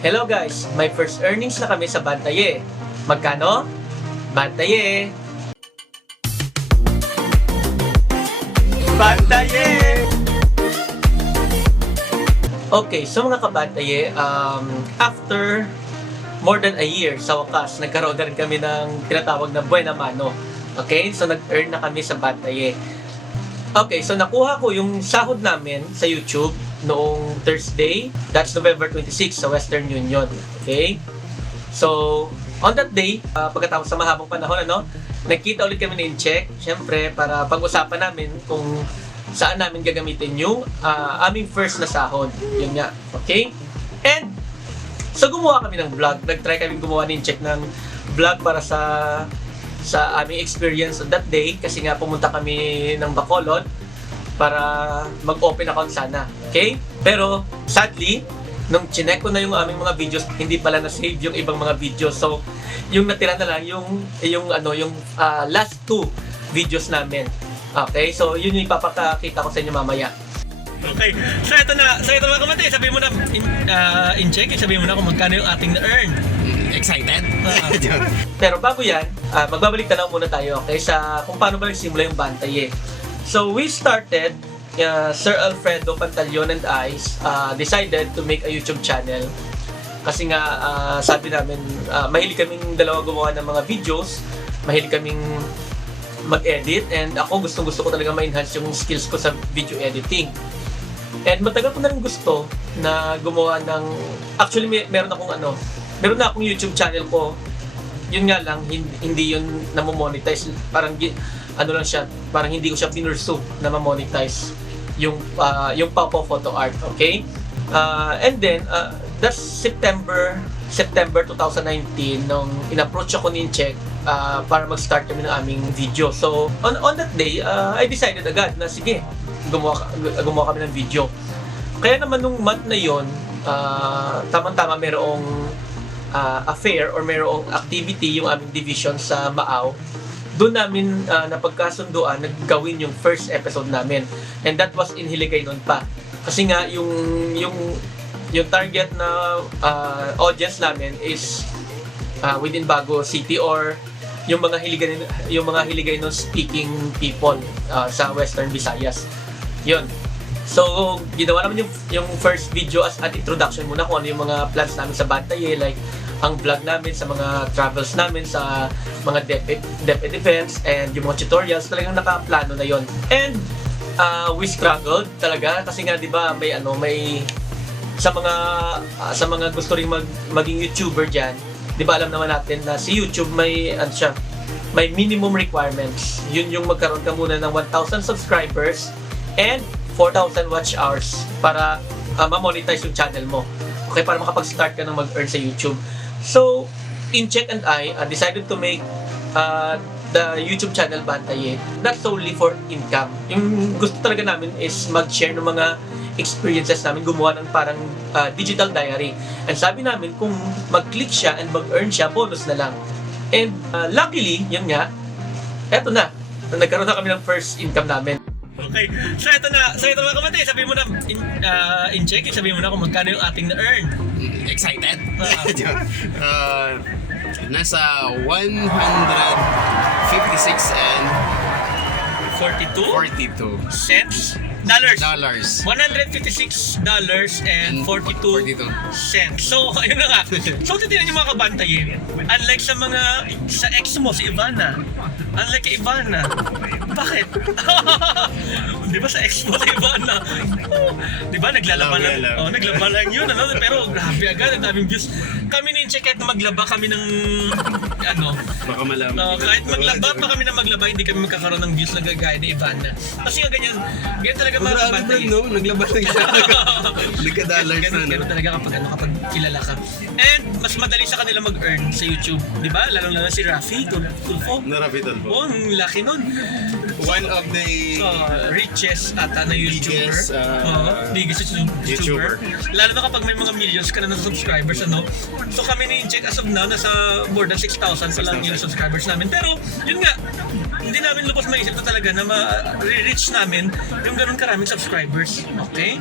Hello guys, may first earnings na kami sa Bantaye. Magkano? Bantaye! Bantaye! Okay, so mga kabantaye, after more than a year, sa wakas, nagkaroon na rin kami ng tinatawag na Buena Mano. Okay, so nag-earn na kami sa Bantaye. Okay, so nakuha ko yung sahod namin sa YouTube noong Thursday, that's November 26 sa Western Union. Okay? So, on that day, pagkatapos sa mahabang panahon, nagkita ulit kami ng check, syempre, para pag-usapan namin kung saan namin gagamitin yung aming first na sahod. Yun nga. Okay? And, so gumawa kami ng vlog. Nag-try kami gumawa ng check ng vlog para sa aming experience on that day kasi nga pumunta kami ng Bacolod para mag-open account sana. Okay? Pero, sadly, nung chinek ko na yung aming mga videos, hindi pala na-save yung ibang mga videos. So, yung natira na lang, yung last two videos namin. Okay? So, yun yung ipapakita ko sa inyo mamaya. Okay. So, ito mga kamatay. Sabihin mo na, in-check, sabihin mo na kung magkano yung ating na-earn. Excited? Pero bago yan, magbabalik na lang muna tayo, okay, sa kung paano ba nagsimula yung Bantaye. So we started, Sir Alfredo Pantaleon and I decided to make a YouTube channel. Kasi nga, sabi namin, mahilig kaming dalawa gumawa ng mga videos, mahilig kaming mag-edit, and ako gusto ko talaga ma-enhance yung skills ko sa video editing. And matagal ko na rin gusto na gumawa ng, actually meron na akong YouTube channel ko. Yun nga lang, hindi yun namo-monetize. Parang lang siya, parang hindi ko siya pinursu na ma-monetize yung Papa Photo Art, okay? And then, that's September 2019 nung in-approach ako ni Check para mag-start kami ng aming video. So, on that day, I decided agad na sige, gumawa kami ng video. Kaya naman nung month na yon, tamang-tama merong affair or merong activity yung aming division sa Maaw. Doon namin napagkasunduan naggawin yung first episode namin, and that was in Hiligay noon pa kasi nga yung target na audience namin is within Bago City or yung mga Hiligay noon speaking people sa Western Visayas. Yun. So, ginawa naman yung first video as an introduction muna kung ano yung mga plans namin sa Bantaye, like ang vlog namin sa mga travels namin sa mga DepEd events and yung mga tutorials, talagang nakaplano na yon. And we struggled talaga kasi nga 'di ba may sa mga gusto ring maging YouTuber diyan, 'di ba alam naman natin na si YouTube may minimum requirements. Yun yung magkaroon ka muna ng 1,000 subscribers and 4,000 watch hours para ma-monetize yung channel mo. Okay, para makapag-start ka ng mag-earn sa YouTube. So, Incheck and I decided to make the YouTube channel Bantaye not solely for income. Yung gusto talaga namin is mag-share ng mga experiences namin, gumawa ng parang digital diary. And sabi namin, kung mag-click siya and mag-earn siya, bonus na lang. And luckily, yun nga, eto na. Nagkaroon na kami ng first income namin. Okay, so ito mga kamatay, sabihin mo na in-check, sabihin mo na kung magkano yung ating na-earn. Excited? Nasa 156 and 42 42 cents? dollars. $156 and 42 cents. So, ayun na nga. So, titignan niyo mga kabantayin. Unlike sa ex mo, si Ivana. Unlike kay Ivana. Bakit? Di ba sa ex mo, si Ivana? Di ba, naglalaban lang yun. Pero grabe agad, ang daming views. Kami ni Check, kahit maglaba kami ng Baka malaman. kahit maglaba pa kami ng maglaba, hindi kami magkakaroon ng views na gagaya ni Ivana. Kasi nga ganyan talaga mga kabantayin. Naglabas lang siya. Nagka-dollars na. Ganun talaga kapag kilala ka. And mas madali sa kanila mag-earn sa YouTube. Di ba? Lalong-lalo si Rafi Tulfo. Narapitan po. Oh, ang laki nun. One of the richest ata na YouTuber. Biggest YouTuber. Lalo na kapag may mga millions ka na subscribers, So kami ni Check as of now, nasa more than 6,000 pa lang yung subscribers namin. Pero, yun nga, hindi namin lubos maisip na talaga na ma-reach namin yung ganun karaming subscribers. Okay?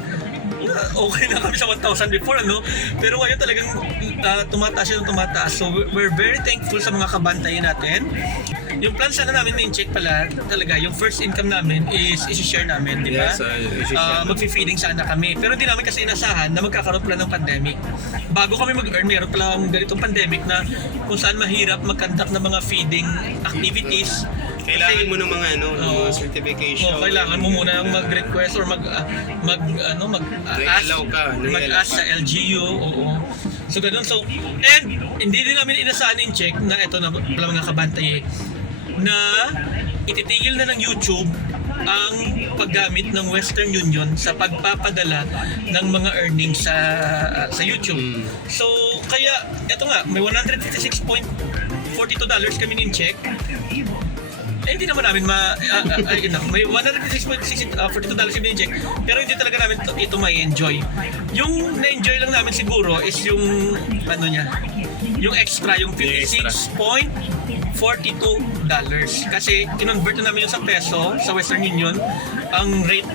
okay na kami sa 1,000 before, ano? Pero ngayon talagang tumataas siya ng tumataas. So we're very thankful sa mga kabantayan natin. Yung plan sana namin main check pala, talaga, yung first income namin is isi-share namin, di ba? Yes, isi-share. Magfi-feeding sana kami. Pero hindi namin kasi inasahan na magkakaroon pala ng pandemic. Bago kami mag-earn, meron pala ganitong pandemic na kung saan mahirap mag-conduct ng mga feeding activities. Kailangan Kasi- mo ng mga Oo. mga certification. kailangan mo muna mag-request or Nai-allow ka, mag-ask sa LGU, oo. So ganun, so, and hindi din namin inasahan in check na ito na pala mga kabantay na ititigil na ng YouTube ang paggamit ng Western Union sa pagpapadala ng mga earnings sa YouTube. So, kaya, ito nga, may $156.42 kami in check. Hindi naman namin may $156.42 kami in check, pero hindi talaga namin ito may enjoy. Yung na-enjoy lang namin siguro is yung yung extra, yung $56.42. Kasi kinonvert na namin yun sa peso, sa Western Union. Ang rate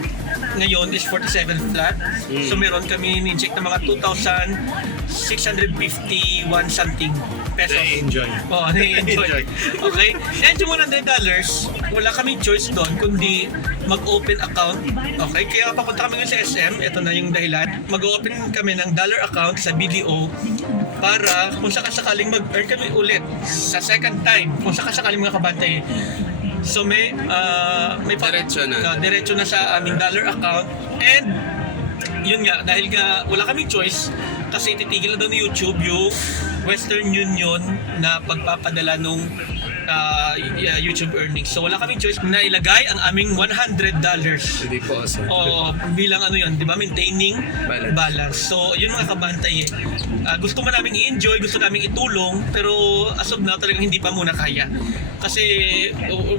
ngayon is 47 flat. So meron kami in-check na mga 2,651 something pesos. Nai-enjoy. Oo, nai-enjoy. Okay? And yung $100, wala kaming choice doon kundi mag-open account. Okay? Kaya papunta kami ngayon sa SM, ito na yung dahilan. Mag-open kami ng dollar account sa BDO para kung sakasakaling mag-earn kami ulit sa second time, kung sakasakaling mga kabantay. So may diretso na sa aming dollar account, and yun nga, dahil nga wala kaming choice kasi titigil na daw ni YouTube yung Western Union na pagpapadala nung YouTube earnings. So wala kaming choice na ilagay ang aming $100 Hindi po, sir. o bilang yun, di ba, maintaining balance. So yun mga kabantay, gusto man namin i-enjoy, gusto namin itulong, pero as of now talagang hindi pa muna kaya. Kasi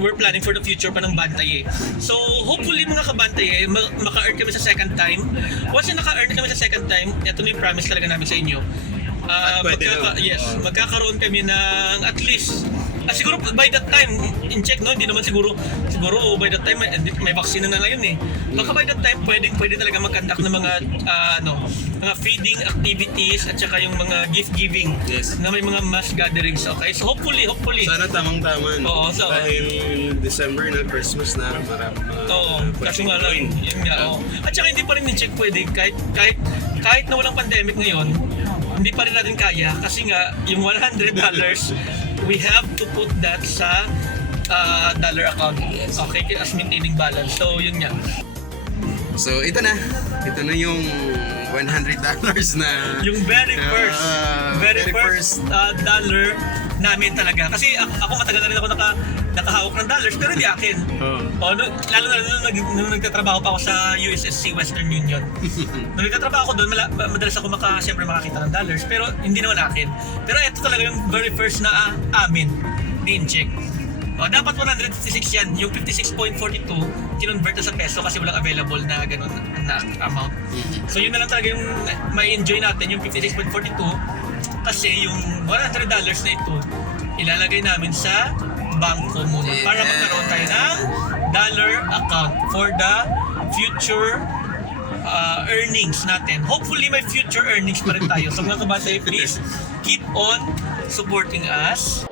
we're planning for the future pa ng bantay. So hopefully mga kabantay, maka-earn kami sa second time. Once na naka-earn kami sa second time, ito na yung promise talaga namin sa inyo. Pwede na. Magkakaroon kami ng at least siguro by that time in check, no, hindi naman siguro by that time may vaccine na ngayon eh. Baka by that time pwede talaga mag-conduct ng mga mga feeding activities at saka yung mga gift giving. Yes. Na may mga mass gatherings. Okay, so hopefully Sana tamang-tama. No? Oo, so dahil December na, Christmas na, marami. kasi nga lang, yun nga. At saka hindi pa rin in check pwede kahit na walang pandemic ngayon, hindi pa rin natin kaya kasi nga yung $100 we have to put that sa dollar account. Okay, as maintaining balance. So yun nga. So ito na yung $100 na Yung very first dollar namin talaga. Kasi ako matagal na rin ako nakahawak ng dollars pero hindi akin. Lalo na nung nagtatrabaho pa ako sa USSC Western Union. Nung nagtatrabaho ako doon, madalas ako siyempre makakita ng dollars pero hindi naman akin. Pero ito talaga yung very first na amin ni in-check. Dapat 156 yan. Yung 56.42 kinonvert na sa peso kasi walang available na ganun na amount. So yun na lang talaga yung may enjoy natin, yung 56.42, kasi yung $100 na ito ilalagay namin sa bangko muna para magkaroon tayo ng dollar account for the future earnings natin. Hopefully may future earnings pa rin tayo. So mga kabantay, please keep on supporting us.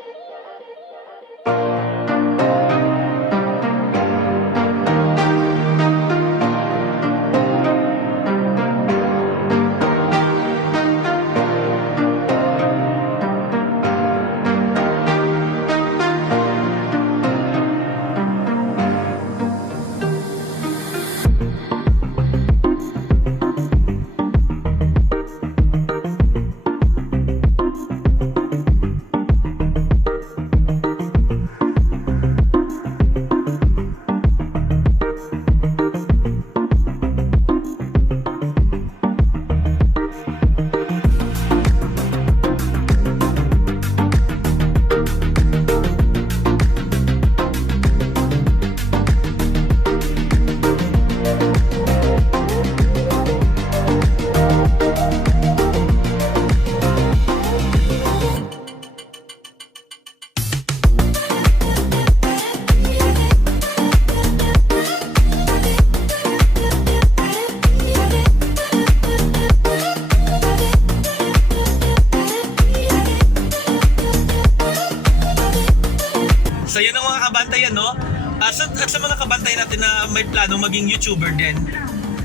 mga kabantay natin na may plano maging YouTuber din,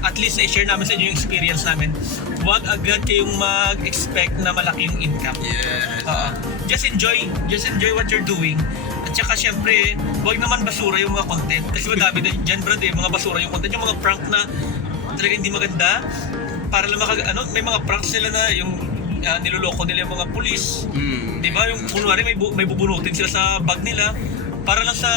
at least na-share namin sa inyo yung experience namin. Huwag agad kayong mag-expect na malaki yung income. Yes. Just enjoy what you're doing. At saka syempre, huwag naman basura yung mga content. Kasi madami din dyan, brad, mga basura yung content. Yung mga prank na talaga hindi maganda. Para lang may mga pranks nila na yung niloloko nila yung mga pulis. Di ba? Yung kunwari may bubunutin sila sa bag nila. Para lang sa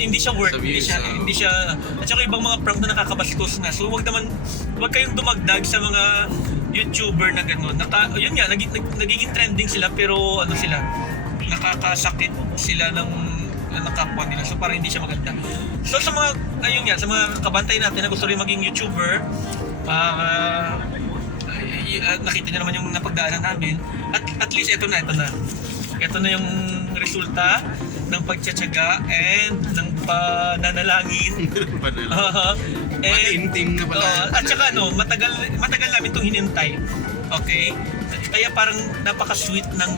hindi siya worth, Sa views, hindi siya at saka ibang mga prank na nakakabastos na. So wag kayong dumagdag sa mga YouTuber na gano'n. Yun nga, nagiging trending sila pero sila, nakakasakit sila ng kapwa nila. So parang hindi siya maganda. So sa mga, sa mga kabantay natin na gusto rin maging YouTuber, nakita niyo naman yung napagdaanan namin. At least ito na. Ito na yung resulta ng pagtsatsaga and ng pananalangin. Matintim na pala. At saka matagal namin itong hinintay. Okay? Kaya parang napaka-sweet ng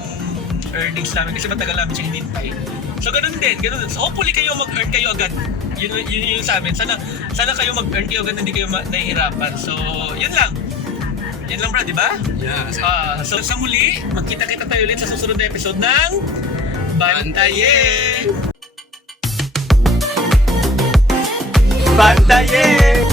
earnings namin kasi matagal namin siyang hinintay. So ganun din. So, hopefully kayo mag-earn kayo agad. Yun yung sa amin. Sana kayo mag-earn kayo agad, hindi kayo nahihirapan. So, yun lang. Yan lang, bro, di ba? Yeah. So sa muli, magkita-kita tayo ulit sa susunod na episode ng Bantaye! Bantaye!